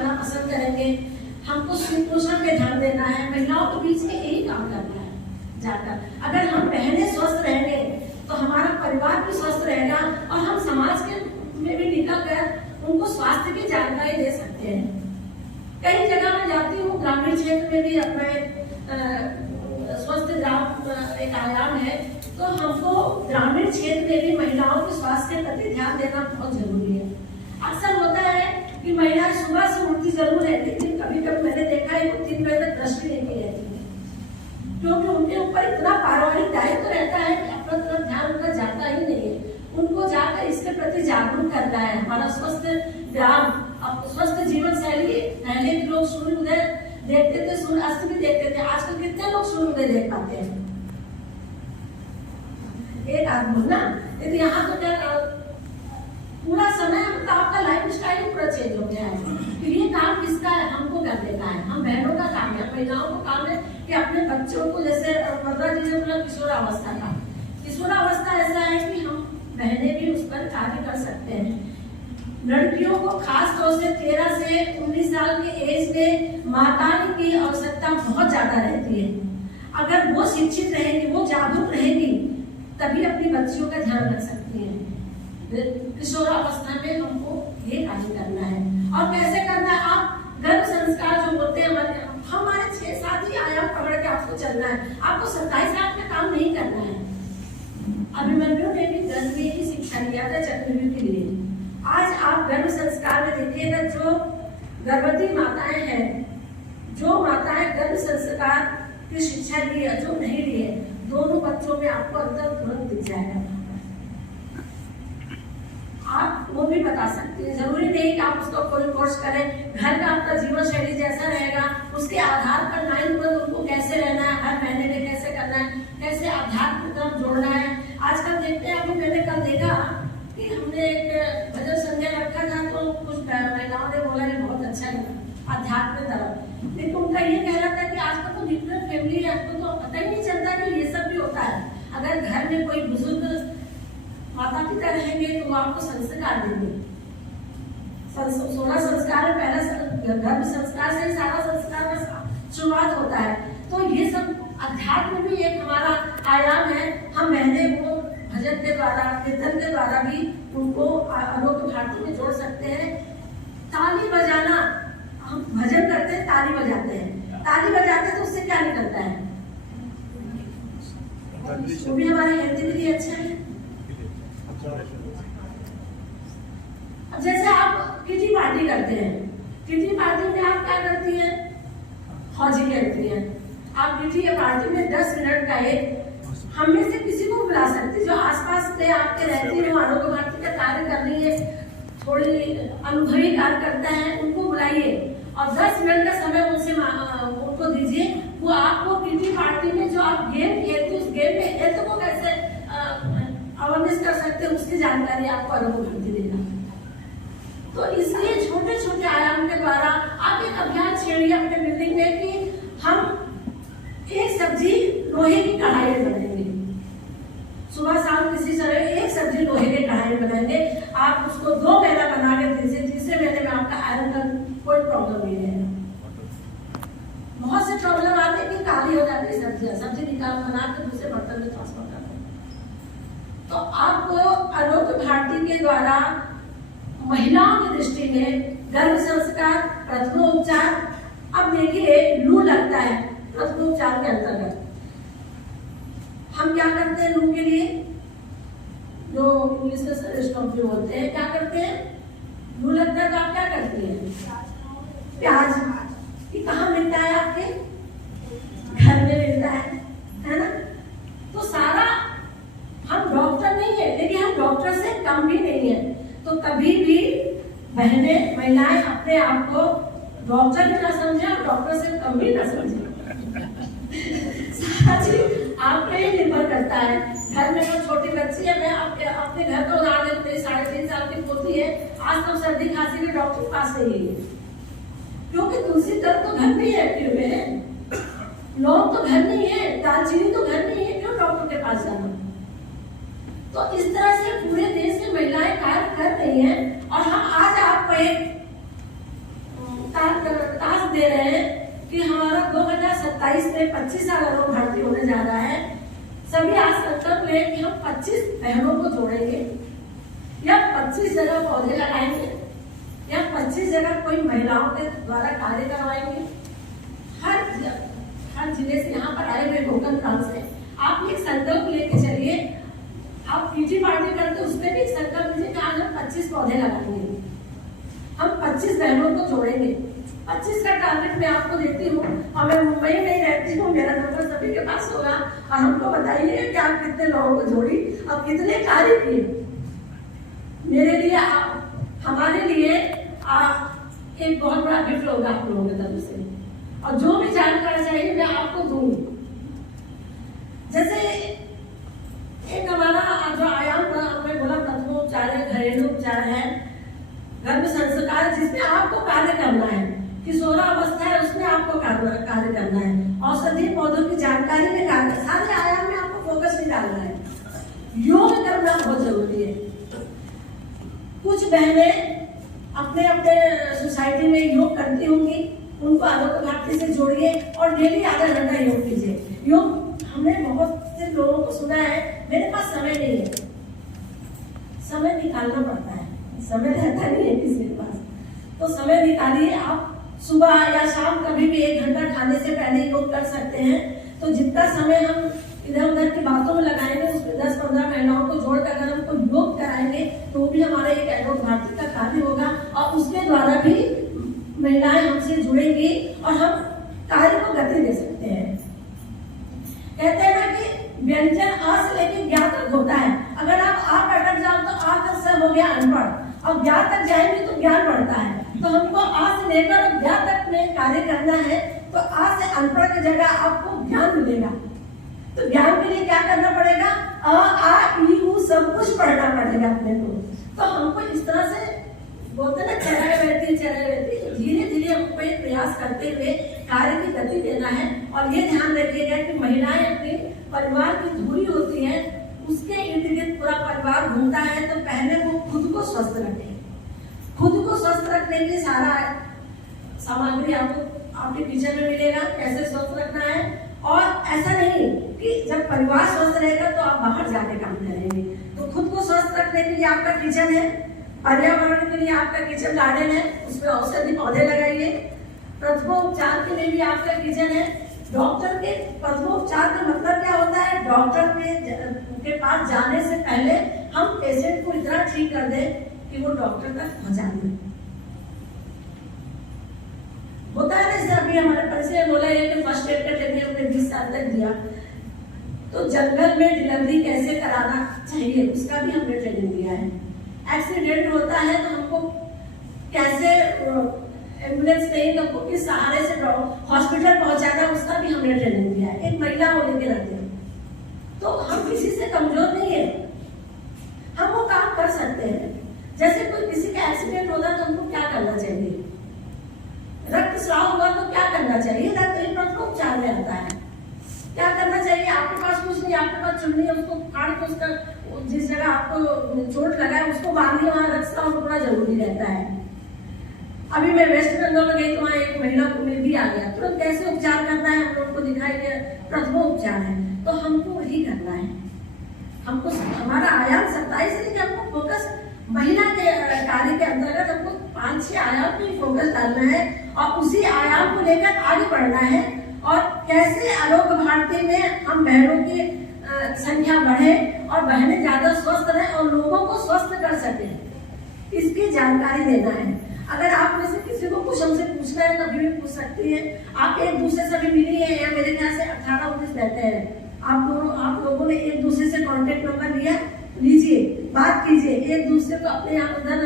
खाना पसंद करेंगे, हमको पोषण पे ध्यान देना है, महिलाओं के बीच में यही काम करना है जाकर। अगर हम बहनें स्वस्थ रहेंगे तो हमारा परिवार भी स्वस्थ रहेगा और हम समाज के में भी निकल कर उनको स्वास्थ्य की जानकारी दे सकते हैं। कई जगह मैं जाती हूँ, ग्रामीण क्षेत्र में भी अपना स्वस्थ ग्राम एक आयाम है, तो हमको ग्रामीण क्षेत्र में भी महिलाओं के स्वास्थ्य के प्रति ध्यान देना बहुत जरूरी है। अक्सर होता है कि महिलाएं सुबह से उठती जरूर है, लेकिन कभी कभी मैंने देखा है वो 3 बजे तक ब्रश भी नहीं की रहती है, क्योंकि उनके ऊपर इतना पारिवारिक दायित्व रहता है कि अपना तरफ ध्यान उनका जाता ही नहीं है। उनको जाकर इसके प्रति जागरूक करना है। हमारा स्वस्थ ग्राम, स्वस्थ जीवन शैली, पहले के लोग सूर्य उदय देखते थे, सूर्य अस्त भी देखते थे, आजकल कितने लोग सूर्य उदय देख पाते हैं? एक आदमी ना, लेकिन यहाँ तो क्या पूरा समय मतलब आपका लाइफ स्टाइल पूरा चेंज हो गया है। तो ये काम किसका है? हमको कर देना है, हम बहनों का काम है, महिलाओं का काम है कि अपने बच्चों को, जैसे मदरा जी ने बोला किशोरावस्था का, किशोरावस्था ऐसा है कि हम बहनें भी उस पर कार्य कर सकते हैं। लड़कियों को खास तौर से 13 से 19 साल के एज में माताओं की आवश्यकता बहुत ज्यादा रहती है। अगर वो शिक्षित रहेगी, वो जागरूक रहेगी, तभी अपनी बच्चियों का ध्यान रख सकती है। किशोरावस्था में हमको ये कार्य करना है। और कैसे करना है? आप गर्भ संस्कार जो होते हैं हमारे 6-7 ही आयाम पकड़ के आपको चलना है, आपको 27 आयाम में काम नहीं करना है। अभिमन्यु ने भी 10वीं की शिक्षा लिया था चक्रव्यूह के लिए। आज आप गर्भ संस्कार में देखिएगा, जो गर्भवती माताएं हैं, जो माताएं गर्भ संस्कार की शिक्षा ली है, जो नहीं ली है, दोनों बच्चों में आपको अंतर तुरंत दिख जाएगा। आप वो भी बता सकते हैं, जरूरी नहीं कि आप उसका कोई कोर्स करें। घर का आपका जीवन शैली जैसा रहेगा, उसके आधार पर 9 मंथ उनको कैसे रहना है, हर महीने में कैसे करना है, कैसे अध्यात्म की तरफ जोड़ना है। आजकल देखते हैं, अभी मैंने कल देखा कि हमने एक भजन संध्या रखा था, तो कुछ महिलाओं ने बोला कि बहुत अच्छा लगा अध्यात्म तरफ, लेकिन उनका ये कहना था कि आजकल तो न्यूक्लियर फैमिली है, आपको तो पता ही नहीं चलता कि ये सब भी होता है। अगर घर में कोई बुजुर्ग माता पिता रहेंगे तो वो आपको संस्कार देंगे। 16 संस्कार में पहला गर्भ संस्कार से ही सारा संस्कार का शुरुआत होता है। तो ये सब अध्यात्म भी एक हमारा आयाम है। हम बहनें को भजन के द्वारा, कीर्तन के द्वारा भी उनको आरोग्य भारती में जोड़ सकते हैं। ताली बजाना, हम भजन करते हैं, ताली बजाते हैं, ताली बजाते हैं तो उससे क्या निकलता है? वो भी हमारे हेल्थ के लिए अच्छा है। अब जैसे आप किटी पार्टी करते हैं, किटी पार्टी में आप क्या करती हैं? फौजी करती हैं। आप किटी पार्टी में 10 मिनट का एक हम में से किसी को बुला सकते, जो आसपास में आपके रहती है, वो आरोग्य भारती का कार्य कर रही है, थोड़ी अनुभवी कार्य करता है, उनको बुलाइए और 10 मिनट का समय उनसे उनको दीजिए। वो आपको किटी पार्टी में जो आप गेम खेलते, उस गेम में हेल्थ को कैसे अवेयरनेस कर सकते हैं, उसकी जानकारी आपको आरोग्य भारती देगा। तो इसलिए छोटे छोटे आयाम के द्वारा आप एक अभियान छेड़िए अपने बिल्डिंग में कि हम एक सब्जी लोहे की कढ़ाई में बनाएंगे। सुबह शाम किसी तरह एक सब्जी लोहे के कढ़ाई में बनाएंगे। आप उसको 2 महीना बना के दीजिए, तीसरे महीने में आपका आयरन का कोई प्रॉब्लम नहीं है। बहुत से प्रॉब्लम आते हैं कि काली हो जाती है सब्जियां, सब्जी निकाल बना के दूसरे बर्तन में ट्रांसफर कर दो। तो आपको आरोग्य भारती के द्वारा महिलाओं की दृष्टि में गर्भ संस्कार, प्रथमोपचार, अब देखिए लू लगता है, प्रथमोपचार के अंतर्गत हम क्या करते हैं? लू के लिए जो इंग्लिश में स्टॉम्पी बोलते हैं, क्या करते हैं? लू लगता है तो आप क्या करते हैं? प्याज। ये कहाँ मिलता है? आपके घर में मिलता है ना? तो सारा, हम डॉक्टर नहीं है, लेकिन हम डॉक्टर से कम भी नहीं है। तो कभी भी बहनें, महिलाएं अपने आप को डॉक्टर भी ना समझे और डॉक्टर से कम भी ना समझे। सारा चीज आप पे ही निर्भर करता है। घर में जो छोटी बच्ची है, मैं अपने घर का उदाहरण देती हूँ। मेरी 3.5 साल की पोती है, आज तो सर्दी खांसी के डॉक्टर के पास नहीं है, क्योंकि तुलसी दल तो घर में ही रखे हुए हैं, लौंग तो घर नहीं है, दालचीनी तो घर नहीं है, क्यों डॉक्टर के पास जाना? तो इस तरह से पूरे देश में महिलाएं कार्य कर रही हैं। और हम आज आपको एक 27 में 25 साल लोग भर्ती होने जा रहा है। सभी आज संकल्प ले कि हम 25 बहनों को जोड़ेंगे या 25 जगह पौधे लगाएंगे या 25 जगह कोई महिलाओं के द्वारा कार्य करवाएंगे। हर जिले से यहाँ पर आए हुए गोकर्ण ग्राम से आप एक संकल्प लेके चलिए। आप किटी पार्टी करते उसमें भी एक संकल्प लीजिए कि आज हम 25 पौधे लगाएंगे, हम 25 बहनों को जोड़ेंगे। 25 का टारगेट मैं आपको देती हूँ और मैं मुंबई में ही रहती हूँ, मेरा नंबर सभी के पास होगा और हमको बताइए कि आप कितने लोगों को जोड़ी और कितने कार्य किए। मेरे लिए हमारे लिए एक बहुत बड़ा गिफ्ट होगा आप लोगों की तरफ से, और जो भी जानकारी चाहिए मैं आपको दूंगी। जैसे एक हमारा जो आयाम हमने बोला प्रथमोपचार है, घरेलू उपचार है, गर्भ संस्कार जिसमें आपको कार्य करना है, किशोरावस्था है उसमें आपको कार्य करना है, औषधीय पौधों की जानकारी में कार्य, सारे आयाम में आपको फोकस भी डालना है। योग करना बहुत जरूरी है। कुछ बहनें अपने अपने सोसाइटी में योग करती होंगी, उनको आलोक भारती से जोड़िए और डेली आधा घंटा योग कीजिए। योग हमने बहुत से लोगों को सुना है मेरे पास समय नहीं है, समय निकालना पड़ता है, समय रहता नहीं है किसी के पास, तो समय निकालिए। आप सुबह या शाम कभी भी 1 घंटा खाने से पहले योग कर सकते हैं। तो जितना समय हम इधर उधर की बातों में लगाएंगे उसमें 10-15 महिलाओं को जोड़कर अगर हमको योग कराएंगे तो भी हमारा एक आलोक भारती का कार्य होगा और उसके द्वारा भी महिलाएं हमसे जुड़ेंगी और हम कार्य को गति दे सकते हैं। कहते हैं ना कि व्यंजन आ से लेकर ज्ञा तक होता है। अगर आप आ पर अटक जाओ तो आ तक सब हो गया अनपढ़, और ज्ञा तक जाएंगे तो ज्ञान बढ़ता है। तो हमको आ से लेकर ज्ञा तक में कार्य करना है, तो आ से अनपढ़ की जगह आपको ज्ञान मिलेगा। तो ज्ञान के लिए क्या करना पड़ेगा? अ आ ई उ सब कुछ पढ़ना पड़ेगा अपने को। तो हमको इस तरह से बोलते ना चराए रहती धीरे धीरे हमको एक प्रयास करते हुए कार्य की गति देना है। और ये ध्यान रखिएगा कि महिलाएं अपने परिवार की धुरी होती है, उसके इर्द गिर्द पूरा परिवार घूमता है, तो पहले वो खुद को स्वस्थ रखें। खुद को स्वस्थ रखने के लिए सारा सामग्री आपको आपके किचन में मिलेगा, कैसे स्वस्थ रखना है। और ऐसा नहीं कि जब परिवार स्वस्थ रहेगा तो आप बाहर जाके काम करेंगे। तो खुद को स्वस्थ रखने के लिए आपका किचन है, पर्यावरण के लिए आपका किचन गार्डन है, उसमें औषधि पौधे लगाइए। प्रथमोपचार के लिए भी आपका किचन है। डॉक्टर के प्रथमोपचार का मतलब क्या होता है? डॉक्टर के पास जाने से पहले हम पेशेंट को इतना ठीक कर दें कि वो डॉक्टर तक पहुंचा दें। होता है ना, जैसे अभी हमारे परिचय बोला है कि फर्स्ट एड का ट्रेनिंग हमने 20 साल तक दिया, तो जंगल में डिलीवरी कैसे कराना चाहिए उसका भी हमने ट्रेनिंग दिया है। एक्सीडेंट होता है तो हमको कैसे एम्बुलेंस नहीं, हमको किस सहारे से हॉस्पिटल पहुंचाना उसका भी हमने ट्रेनिंग दिया है, एक महिला होने के नाते। तो हम किसी से कमजोर नहीं है, हम वो काम कर सकते हैं। जैसे कोई किसी का एक्सीडेंट होता तो हमको क्या करना चाहिए? रक्तस्राव हुआ तो क्या करना चाहिए? रक्त प्रथमोपचार में आता है। क्या करना चाहिए? आपके पास कुछ नहीं, आपके पास चुन्नी है, उसको काट के उसका जिस जगह आपको चोट लगा है उसको बांधिए, वहां रक्तस्राव होना जरूरी रहता है। अभी मैं वेस्ट बंगाल गई तो वहाँ एक महिला को मिल भी आ गया, तुरंत कैसे उपचार करना है हम लोग को दिखाई दिया, प्रथमोपचार है। तो हमको वही करना है। हमको हमारा आयाम 27 है कि हमको फोकस महिला के कार्य के अंतर्गत हमको 5-6 आयाम पे फोकस डालना है और उसी आयाम को लेकर आगे बढ़ना है। और कैसे आलोक भारती में हम बहनों की संख्या बढ़े और बहनें ज्यादा स्वस्थ रहे और लोगों को स्वस्थ कर सके, इसकी जानकारी देना है। अगर आप में से किसी को कुछ हमसे पूछना है कभी भी पूछ सकती है। आप एक दूसरे से भी मिली है या मेरे ख्याल से 18-19 रहते हैं, आप लोगों ने एक दूसरे से कांटेक्ट नंबर लिया, लीजिए, बात कीजिए, एक दूसरे को अपने यहाँ उधर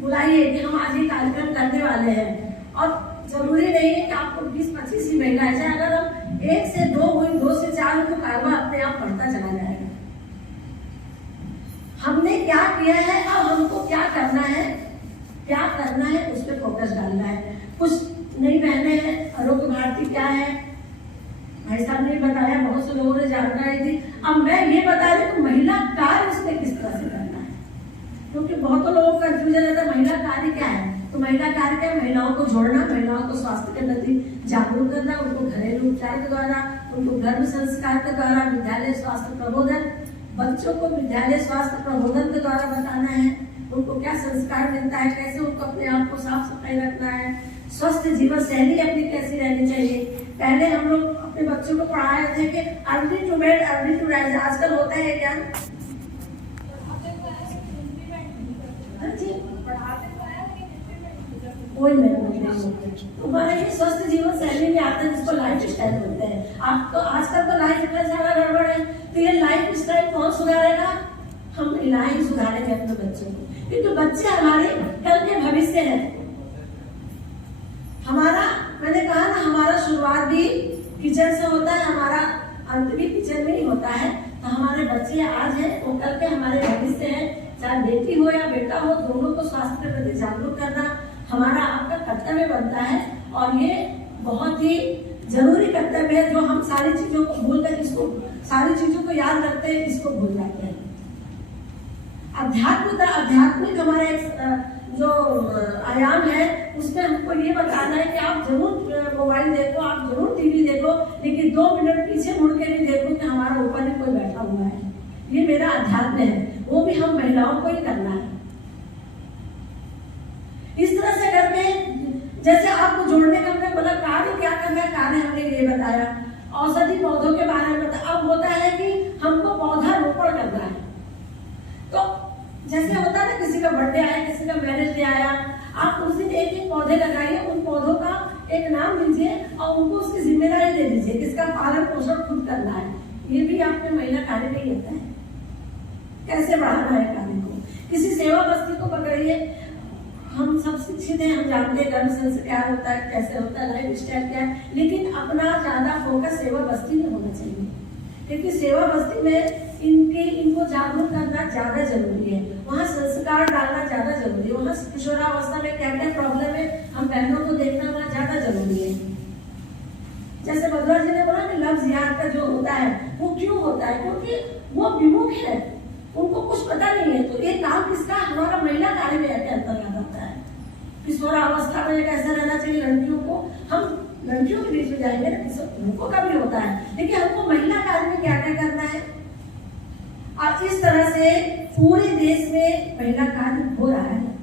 बुलाइए कि हम आज ये कार्यक्रम करने वाले हैं। और जरूरी नहीं है कि आपको 20-25 ही महिलाएं, चाहे अगर हम 1 से 2 हुई, 2 से 4 हुई तो कारवा अपने आप बढ़ता चला जाएगा। हमने क्या किया है और हमको क्या करना है उस पर फोकस डालना है। कुछ नई बहनें हैं, आलोक भारती क्या है भाई साहब ने बताया, बहुत से लोगों ने जानकारी दी। अब मैं ये बता रही हूँ महिला कार्य उसमें किस तरह से करना है, क्योंकि बहुत लोगों का कंफ्यूजन रहता है महिला कार्य क्या है। तो महिला कार्य क्या, महिलाओं को जोड़ना, महिलाओं को स्वास्थ्य के प्रति जागरूक करना, उनको घरेलू उपचार के द्वारा, उनको गर्भ संस्कार के द्वारा, विद्यालय स्वास्थ्य प्रबोधन, बच्चों को विद्यालय स्वास्थ्य प्रबोधन के द्वारा बताना है उनको क्या संस्कार मिलता है, कैसे उनको अपने आप को साफ सफाई रखना है, स्वस्थ जीवन शैली अपनी कैसी रहनी चाहिए। पहले हम लोग अपने बच्चों को पढ़ाए थे कि early to bed early to rise, आजकल होता है क्या? कोई नहीं, स्वस्थ जीवन शैली में आता है जिसको लाइफ स्टाइल बोलते हैं। आपको आजकल तो लाइफ स्टाइल सारा गड़बड़ है, तो ये लाइफ स्टाइल कौन सुधारेगा? हम महिलाएं ही सुधारेंगे अपने बच्चों को, क्योंकि बच्चे हमारे कल के भविष्य हैं। हमारा, मैंने कहा ना, हमारा शुरुआत भी किचन से होता है, हमारा अंत भी किचन में ही होता है। तो हमारे बच्चे आज हैं वो कल के हमारे भविष्य हैं। चाहे बेटी हो या बेटा हो, दोनों को स्वास्थ्य के प्रति जागरूक करना हमारा आपका कर्तव्य बनता है। और ये बहुत ही जरूरी कर्तव्य है, जो हम सारी चीजों को भूल कर इसको, सारी चीजों को याद रखते हैं, इसको भूल जाते हैं। आध्यात्मिक हमारा एक जो आयाम है, उसमें हमको ये बताना है कि आप जरूर मोबाइल देखो, आप जरूर टीवी देखो, लेकिन 2 मिनट पीछे मुड़ के भी देखो कि हमारा ऊपर भी कोई बैठा हुआ है। ये मेरा अध्यात्म है, वो भी हम महिलाओं को ही करना है। इस तरह से करके, जैसे आपको जोड़ने का हमने बोला, कार्य क्या करना है, कार्य हमने ये बताया, औषधि पौधों के बारे में बताया। अब होता है कि हमको पौधा रोपण करना है। तो जैसे होता है ना, किसी का बर्थडे आया, किसी का मैरिज डे आया, आप उस दिन एक एक पौधे लगाइए, उन पौधों का एक नाम दीजिए और उनको उसकी जिम्मेदारी दे दीजिए, किसका पालन पोषण खुद करना है। ये भी आपके महिला कार्य में ही होता है, कैसे बढ़ाना है कार्य को। किसी सेवा बस्ती को पकड़िए, हम सब शिक्षित हैं, हम जानते हैं गर्भ संस्कार क्या होता है, कैसे होता है, लाइफ स्टाइल क्या है, लेकिन अपना ज्यादा फोकस सेवा बस्ती में होना चाहिए, क्योंकि सेवा बस्ती में इनको जागरूक करना ज्यादा जरूरी है। वहाँ संस्कार डालना ज्यादा जरूरी है। वहाँ किशोरावस्था में क्या क्या प्रॉब्लम है, हम बहनों को देखना वहाँ ज्यादा जरूरी है। जैसे बद्रा जी ने बोला कि लव जिहाद का जो होता है वो क्यों होता है, क्योंकि वो विमुख है, उनको कुछ पता नहीं है। तो ये काम किसका, हमारा महिला कार्य में अंतर्गत आता है। किशोरावस्था में कैसे रहना चाहिए लड़कियों को, हम लड़कियों के बीच में जाएंगे ना, लड़कों का भी होता है, लेकिन हमको महिला कार्य में क्या क्या करना है। और इस तरह से पूरे देश में महिला कार्य हो रहा है।